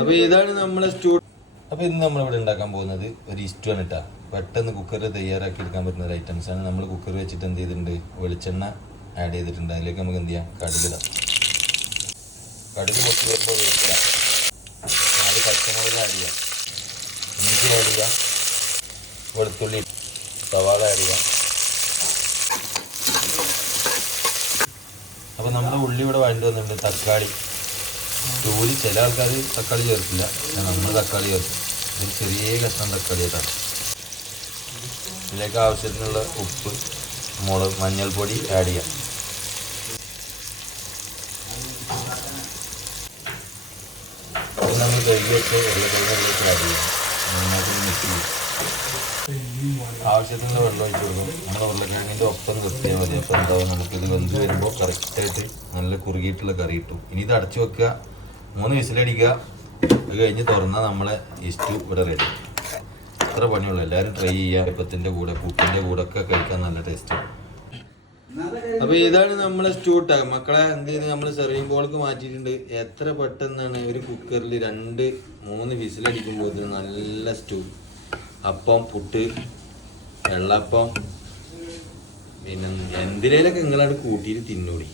അപ്പൊ ഇതാണ് നമ്മളെ സ്റ്റൂ. അപ്പൊ ഇന്ന് നമ്മളിവിടെ ഉണ്ടാക്കാൻ പോകുന്നത് ഒരു ഇസ്റ്റു ആണ് കേട്ടോ. പെട്ടെന്ന് കുക്കറിൽ തയ്യാറാക്കി എടുക്കാൻ പറ്റുന്ന ഒരു ഐറ്റംസ് ആണ്. നമ്മൾ കുക്കർ വെച്ചിട്ട് എന്ത് ചെയ്തിട്ടുണ്ട്, വെളിച്ചെണ്ണ ആഡ് ചെയ്തിട്ടുണ്ട്. അതിലേക്ക് നമുക്ക് എന്ത് ചെയ്യാം, കടുകിടാം. കടുക് പൊട്ടി വരുമ്പോൾ വേവിക്കുക. 4 പച്ചമുളക് ആഡ് ചെയ്യാം, ഇഞ്ചി ആഡ് ചെയ്യാം, വെളുത്തുള്ളി, സവാള ആഡ് ചെയ്യാം. അപ്പോൾ നമ്മുടെ ഉള്ളി ഇവിടെ വഴണ്ടി വന്നിട്ടുണ്ട്. തക്കാളി, സ്റ്റൂവിൽ ചില ആൾക്കാർ തക്കാളി ചേർക്കില്ല, നമ്മൾ തക്കാളി ചേർക്കും. ഒരു ചെറിയ കഷ്ണം തക്കാളി ആയിട്ടാണ്. ഇതിലേക്ക് ആവശ്യത്തിനുള്ള ഉപ്പ്, മുളക്, മഞ്ഞൾപ്പൊടി ആഡ് ചെയ്യാം. അത് നമ്മൾ കഴുകി വെച്ച് ഉരുളക്കിഴങ്ങിലേക്ക് ആഡ് ചെയ്യാം. നന്നായിട്ട് മിക്സ് ചെയ്യും. ആവശ്യത്തിനുള്ള വെള്ളം ഒഴിച്ച് കൊടുക്കും. നമ്മൾ ഉരുളക്കിഴങ്ങിൻ്റെ ഒപ്പം നിർത്തിയാൽ മതി. അപ്പോൾ എന്താവും, നമുക്കിത് വെന്ത് വരുമ്പോൾ കറക്റ്റായിട്ട് നല്ല കുറുകിയിട്ടുള്ള കറി കിട്ടും. ഇനി ഇത് അടച്ചു വെക്കുക, 3 വിസിലടിക്കുക. അത് കഴിഞ്ഞ് തുറന്നാൽ നമ്മളെ ഇസ്റ്റു ഇവിടെ റെഡി. അത്ര പണിയുള്ളൂ. എല്ലാവരും ട്രൈ ചെയ്യുക. അപ്പത്തിൻ്റെ കൂടെ, പുട്ടിൻ്റെ കൂടെ ഒക്കെ കഴിക്കാൻ നല്ല ടേസ്റ്റ്. അപ്പോൾ ഇതാണ് നമ്മളെ സ്റ്റൂ ട്ടാ മക്കളെ. എന്ത് ചെയ്ത് നമ്മൾ സെർവിങ് ബോൾക്ക് മാറ്റിയിട്ടുണ്ട്. എത്ര പെട്ടെന്നാണ് ഒരു കുക്കറിൽ 2-3 വിസിലടിക്കുമ്പോൾ നല്ല സ്റ്റൂ. അപ്പം, പുട്ട്, വെള്ളപ്പം, പിന്നെ എന്തിനേലൊക്കെ നിങ്ങളവിടെ കൂട്ടിയിട്ട് തിന്നൂടി.